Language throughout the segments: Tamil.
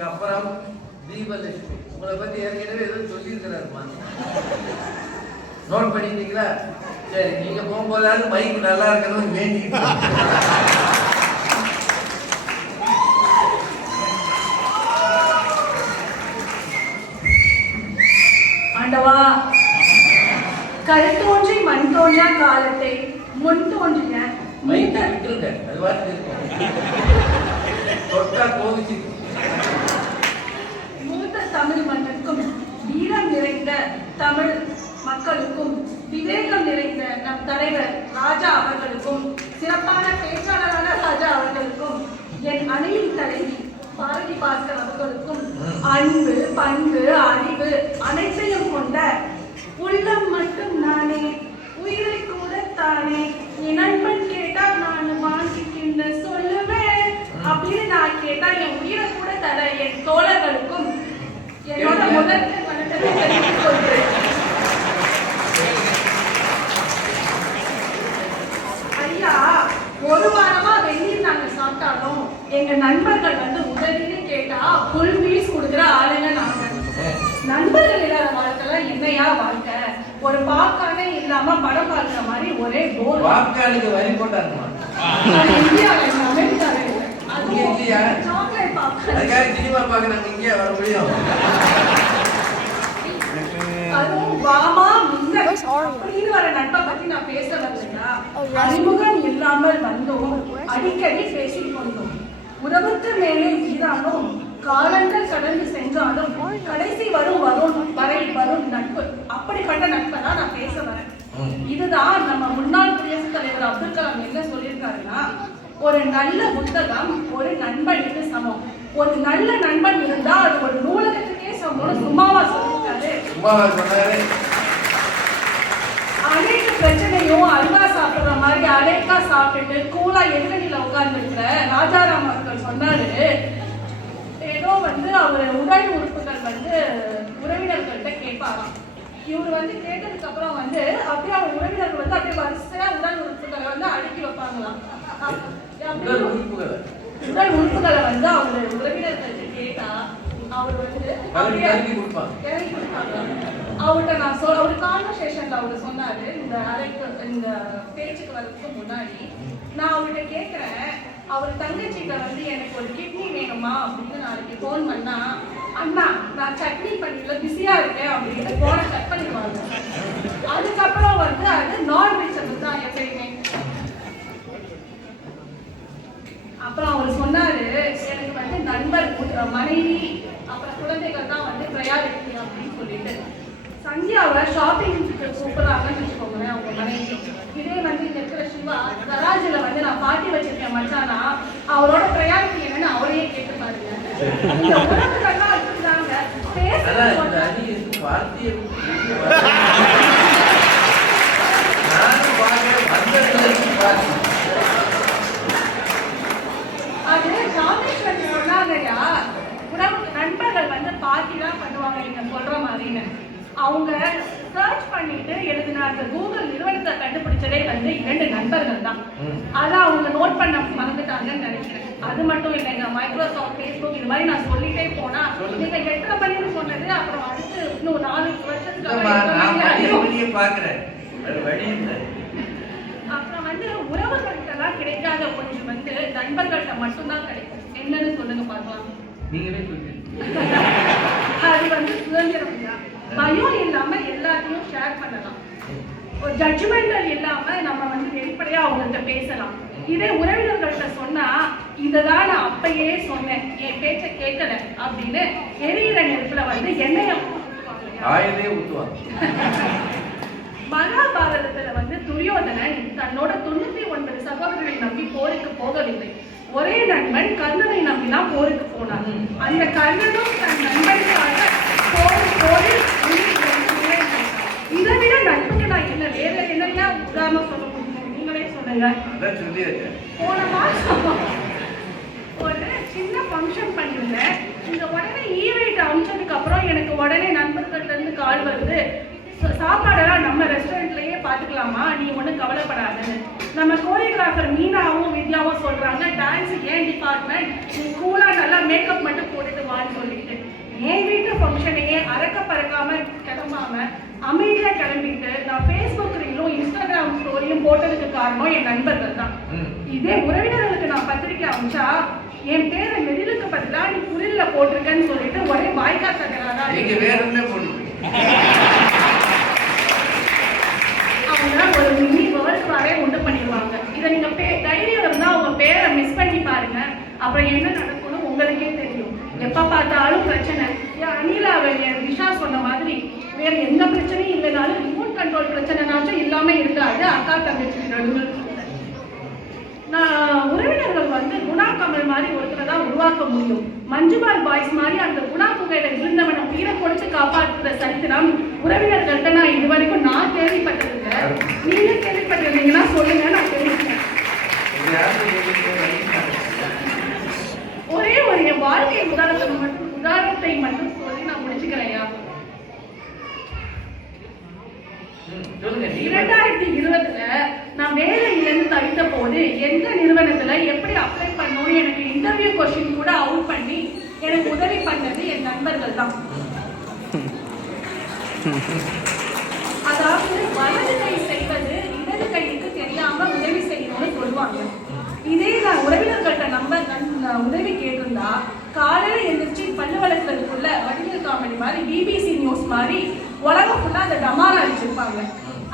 எனக்கு அப்புறம் தீபலட்சுமி. உங்களை பத்தி ஏற்கனவே ஏதோ சொல்லியிருக்கிறாருமா, நோட் பண்ணிட்டீங்களா? சரி, நீங்க போகும்போதாவது மைக் நல்லா இருக்கிறது வேண்டிக்கிட்டு. ஆண்டவா, கல் தோன்றி மண் தோன்றா காலத்தை முன் தோன்றிய மூத்த தமிழ் மண்ணுக்கும் வீரம் நிறைந்த தமிழ் மக்களுக்கும் விவேகம் நிறைந்த நம் தலைவர் ராஜா அவர்களுக்கும் சிறப்பான பேச்சாளரான ராஜா அவர்களுக்கும் என் அணியின் தலைவி பாரதி பாஸ்கர் அவர்களுக்கும் அன்பு பண்பு அறிவு அனைத்தையும் கொண்ட உள்ளம் மட்டும் நானே உயிரை கூட தானே என் நண்பன் கேட்டா நான் வாங்கிக்கின்ற சொல்லுவேன் அப்படின்னு நான் கேட்டா என் உயிரை கூட தர என் தோழர்களுக்கும் என்னோட முதல் வணக்கத்தை தெரிவித்துக் கொள்கிறேன். ஐயா, ஒரு வாரமா வெளியில் நாங்க சாப்பிட்டாலும் எங்க நண்பர்கள் வந்து உதவின்னு கேட்டா ஃபுல் மீல்ஸ் கொடுக்குற ஆளுங்க நாங்க. நண்பர்கள் இல்லாத வாழ்க்கைலாம் என்னையா வாழ்க்கை? ஒரு பாக்கானே இல்லாம படம் பார்க்கிற மாதிரி ஒரே போர். பாக்கானுக்கு வரி போட்டாருமா இந்தியாவில் அமெரிக்காவில் சாக்லேட் பாக்க அதுக்காக சினிமா பார்க்க நாங்க இங்கே வர முடியும். அதுவும் வாமா அப்படின்னு வர நட்பை பத்தி நான் பேச வரலையா? அறிமுகம் இல்லாமல் வந்தோம், அடிக்கடி பேசிக் கொண்டோம். உறவுக்கு மேலே ஈரானும் காலங்கள் கடந்து சென்றாலும் கடைசி வரும் வரை வரும் நட்பு. அப்படிப்பட்ட நட்பை தான் நான் பேச வரேன். இதுதான் நம்ம முன்னாள் குடியரசுத் தலைவர் அப்துல் கலாம் என்ன சொல்லியிருக்காருன்னா, ஒரு நல்ல புத்தகம் ஒரு நண்பனுக்கு சமம். ஒரு நல்ல நண்பன் இருந்தா அது ஒரு நூலகத்துக்கே சமம். சும்மாவா சொல்லியிருக்காரு? அனைத்து பிரச்சனையும் அல்வா சாப்பிடுற மாதிரி அலைக்கா சாப்பிட்டு கூலா எதிரணியில உட்கார்ந்து இருக்கிற ராஜாராம் அவர்கள் சொன்னாரு, ஏதோ வந்து அவர் உடல் உறுப்புகள் வந்து உறவினர்கள்ட்ட கேட்பாராம். இவர் வந்து கேட்டதுக்கு அப்புறம் வந்து அப்படியே அவங்க உறவினர்கள் வந்து அப்படியே வரிசையா உடல் உறுப்புகளை வந்து அடுக்கி வைப்பாங்களாம். உடல் உறுப்புகளை வந்து அவர் உறவினர்கள்ட்ட கேட்டா அவர் வந்து இறங்கி கொடுப்பாங்க. அவர்கிட்ட நான் ஒரு கான்வர்சேஷன்ல அவர் சொன்னாரு, இந்த பேச்சுக்கு வரதுக்கு முன்னாடி நான் அவர்கிட்ட கேட்கிறேன், அவர் தங்கச்சிட்ட வந்து எனக்கு ஒரு கிட்னி வேணுமா அப்படின்னு நாளைக்கு போன் பண்ணா, அண்ணா நான் சட்னி பண்ணில பிஸியா இருக்கேன் அப்படின்னு போனை கட் பண்ணிடுவாங்க. அதுக்கப்புறம் வந்து அது நான் ரீச்சபிள் தான் எப்பயுமே. அப்புறம் அவர் சொன்னாரு, எனக்கு வந்து நண்பர் மனைவி அப்புறம் குழந்தைகள் தான் வந்து ப்ரையாரிட்டி அப்படின்னு சொல்லிட்டு சந்தியாவை ஷாப்பிங்க்கு கூப்பிடுறாங்கன்னு வச்சுக்கோங்களேன் அவங்க மனைவி. இதே வந்து இங்க இருக்கிற சிவா கராஜில வந்து நான் பாட்டி வச்சிருக்கேன் மச்சானா, அவரோட ப்ரையாரிட்டி என்னன்னு அவரையே கேட்டு பாருங்க. இந்த உறவுகள்லாம் வச்சிருந்தாங்க அது ராமேஸ்வரி சொன்னாங்கயா, உறவு நண்பர்கள் வந்து பார்ட்டி தான் பண்ணுவாங்க நீங்க சொல்ற மாதிரின்னு. அவங்க சர்ச் பண்ணிட்டு எழுதினாங்க. கூகுள் நிறுவனத்தை கண்டுபிடிச்சதே வந்து 2 நண்பர்கள் தான். அதை அவங்க நோட் பண்ண மறந்துட்டாங்கன்னு நினைக்கிறேன். அது மட்டும் இல்லைங்க, மைக்ரோசாஃப்ட், ஃபேஸ்புக் இது மாதிரி நான் சொல்லிட்டே போனா நீங்க 8 மணின்னு சொன்னது அப்புறம் அடுத்து இன்னும் 4 வருஷத்துக்கு அப்புறம் வந்து உறவுகள்கிட்ட எல்லாம் கிடைக்காத கொஞ்சம் வந்து நண்பர்கள்ட்ட மட்டும்தான் கிடைக்கும். என்னன்னு சொல்லுங்க பார்க்கலாம். அது வந்து சுதந்திரம் தான். பயம் இல்லாம எல்லாத்தையும் ஷேர் பண்ணலாம். ஒரு ஜட்ஜ்மெண்டல் இல்லாம நம்ம வந்து வெளிப்படையா அவங்கள்ட்ட பேசலாம். இதே உறவினர்கள்ட்ட சொன்னா, இததான் நான் அப்பயே சொன்னேன், என் பேச்ச கேட்கல அப்படின்னு எரியிற நெருப்புல வந்து எண்ணெய ஊத்துவாங்க. மகாபாரதத்துல வந்து துரியோதனன் தன்னோட 99 சகோதரர்களை நம்பி போருக்கு போகவில்லை. ஒரே நண்பன் கர்ணனை நம்பிதான் போருக்கு போனான். அந்த கர்ணனும் தன் நண்பனுக்காக போரில் இதை விட நட்புக்கு நான் என்ன வேற என்னையா உதாரணம் சொல்ல முடியும்? நீங்களே சொல்லுங்க. போன மாசம் ஒரு சின்ன ஃபங்க்ஷன் பண்ணிருந்தேன். இந்த உடனே ஈவெண்ட் அமைச்சதுக்கு அப்புறம் எனக்கு உடனே நண்பர்கள்ட்ட இருந்து கால் வருது, சாப்பாடெல்லாம் நம்ம ரெஸ்டாரண்ட்லயே பாத்துக்கலாமா, நீ ஒன்றும் கவலைப்படாதுன்னு. நம்ம கோரியோகிராஃபர் மீனாவும் வித்யாவும் சொல்றாங்க, டான்ஸ் ஏன் டிபார்ட்மெண்ட், நீ கூலா நல்லா மேக்கப் மட்டும் போட்டுட்டு வான்னு சொல்லாம கிளம்பாம அமைதியா கிளம்பிட்டு நான் Facebook ரீலும் இன்ஸ்டாகிராம் ஸ்டோரியும் போட்டதுக்கு காரணம் என் நண்பர்கள் தான். இதே உறவினர்களுக்கு நான் பத்திரிக்கை அமைச்சா என் பேரை நெடிலுக்கு பதிலா நீ குரில்ல போட்டிருக்கேன்னு சொல்லிட்டு ஒரே வாய்க்கா தகராறா அவங்க ஒரு மினி வேர்ல்ட் வாரே உண்டு பண்ணிடுவாங்க. இதை நீங்க தைரியம் இருந்தா அவங்க பேரை மிஸ் பண்ணி பாருங்க, அப்புறம் என்ன நடக்கும்னு உங்களுக்கே தெரியும். எப்ப பார்த்தாலும் பிரச்சனை. அனிலா விஷா சொன்ன மாதிரி வேற எந்த பிரச்சனையும் இல்லைனாலும் ரிமோட் கண்ட்ரோல் பிரச்சனைனாச்சும் இல்லாம இருக்காது அக்கா தங்கச்சி நடுவில். உறவினர்கள் வந்து குணா கமல் மாதிரி ஒருத்தரை தான் உருவாக்க முடியும். மஞ்சுபால் பாய்ஸ் மாதிரி அந்த குணா புகையில இருந்தவனை உயிரை கொடுத்து காப்பாற்றுற சரித்திரம் உறவினர்கள்ட்ட நான் இது வரைக்கும் நான் கேள்விப்பட்டதில்லை. நீங்க கேள்விப்பட்டிருந்தீங்கன்னா சொல்லுங்க, நான் தெரிவிக்கிறேன். ஒரே ஒரு என் வாழ்க்கை உதாரணத்தை மட்டும் சொல்லி நான் முடிச்சுக்கிறேன். 2020 நான் வேலையிலிருந்து தவித்த போது எந்த நிறுவனத்துல எப்படி அப்ளை பண்ணணும் எனக்கு இன்டர்வியூ கொஸ்டின் கூட அவுட் பண்ணி எனக்கு உதவி பண்ணது என் நண்பர்கள் தான். அதாவது வலது கை செய்வது இடது கைக்கு தெரியாம உதவி செய்யணும்னு சொல்லுவாங்க. இதே நான் உறவினர்கள்ட்ட உதவி கேட்டிருந்தா காலையில எந்திரிச்சு பல்லு வளர்க்கறதுக்குள்ள வடிவேல் காமெடி மாதிரி BBC நியூஸ் மாதிரி உலகம் ஃபுல்லா அந்த டமாரா அடிச்சிருப்பாங்க.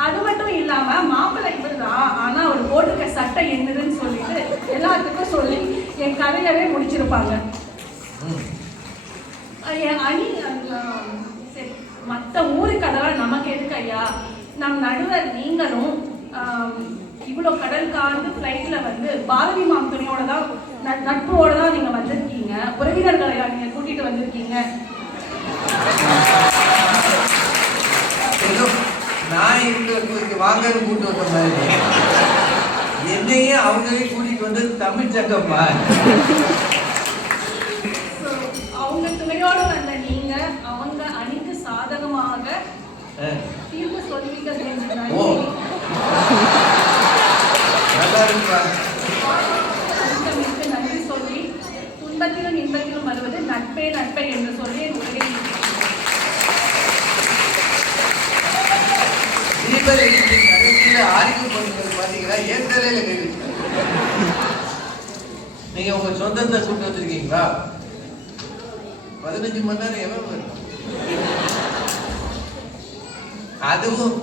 அது மட்டும் இல்லாம மாப்பிள்ளை இவர்தான், ஆனா ஒரு போட்டுக்க சட்டை என்னதுன்னு சொல்லிட்டு எல்லாத்துக்கும் சொல்லி என் கதையவே முடிச்சிருப்பாங்க. அணி மற்ற ஊருக்கு அதெல்லாம் நமக்கு எதுக்கு ஐயா? நம் நடுவர் நீங்களும் இவ்வளவு கடல் கார்ந்து பிளைட்ல வந்து பாரதி மாம் துணியோட தான் நட்போட தான் நீங்க வந்திருக்கீங்க. உறவினர்களை நீங்க கூட்டிட்டு வந்திருக்கீங்க. நான் வாங்கன்னு கூட்டு வந்த மாதிரி என்னையே அவங்களே கூட்டிட்டு வந்து தமிழ் சங்கம்மா அவங்க துணையோட வந்த நீங்க அவங்க அணிக்கு சாதகமாக தீர்வு சொல்வீங்க. நன்றி சொல்லி துன்பத்திலும் இன்பத்திலும் வருவது நட்பே நட்பே என்று சொல்லி என் உரையை நீங்க உங்க சொந்தத்தை சுட்டு வச்சிருக்கீங்களா? 15 மணி நேரம் எவ்வளவு? அதுவும்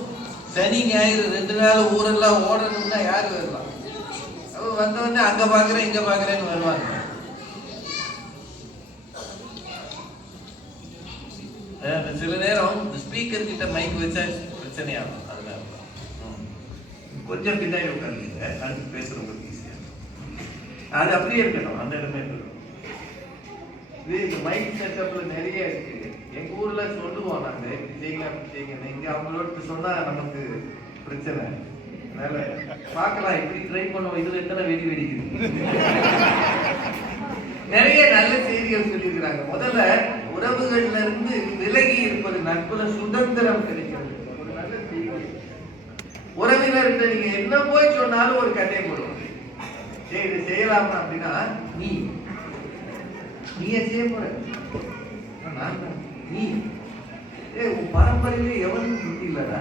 சனி ஞாயிறு 2 நாள் ஊரெல்லாம் ஓடணும்னா யாரு வரலாம்? அவ வந்தவொடனே அங்க பாக்குறேன் இங்க பாக்குறேன்னு வருவாங்க. சில நேரம் ஸ்பீக்கர் கிட்ட மைக் வச்சா பிரச்சனையாகும். அதனால கொஞ்சம் பின்னாடி உட்காந்துங்க, அடுத்து பேசுறவங்களுக்கு ஈஸியா. அது அப்படியே இருக்கணும், அந்த இடமே இருக்கணும். இது மைக் செட்டப்ல நிறைய இருக்கு. எங்க ஊர்ல சொல்லுவோம் நாங்க இப்படி செய்யுங்க அப்படி செய்யுங்க. இங்க அவங்களோட சொன்னா நமக்கு பிரச்சனை. அதனால பார்க்கலாம், இப்படி ட்ரை பண்ணுவோம். இதுல எத்தனை வெடி வெடிக்குது. நிறைய நல்ல செய்திகள் சொல்லியிருக்கிறாங்க. முதல்ல உறவுகள்ல இருந்து விலகி இருப்பது நட்புல சுதந்திரம் கிடைக்கிறது. ஒரு நல்ல செய்தி. உறவினர்கிட்ட நீங்க என்ன போய் சொன்னாலும் ஒரு கட்டையை போடுவோம். சரி இது செய்யலாமா அப்படின்னா நீயே செய்ய போற நீ உன் பரம்பரையில எவனும் சுத்தி இல்லடா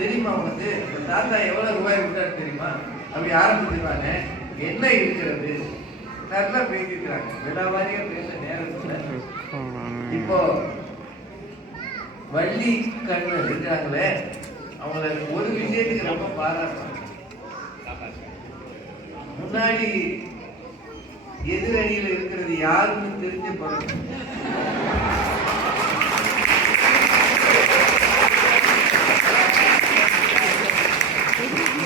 தெரியுமா? உனக்கு தாத்தா எவ்வளவு ரூபாய் விட்டாரு தெரியுமா? அப்படி ஆரம்பிச்சிருவாங்க. என்ன இருக்கிறது நல்லா பேசிக்கிறாங்க. விடாவாரியா பேச நேரம். இப்போ வள்ளி கண்ணு இருக்காங்களே, அவங்கள ஒரு விஷயத்துக்கு ரொம்ப பாராட்டுறாங்க. முன்னாடி எதிரணியில இருக்கிறது யாருன்னு தெரிஞ்ச பழக்கம்.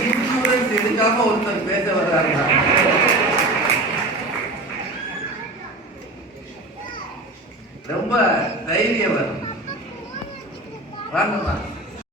இன்சூரன்ஸ் எடுக்காம ஒருத்தர் பேச வர்றாங்க. ரொம்ப தைரியம் வரும். வாங்கம்மா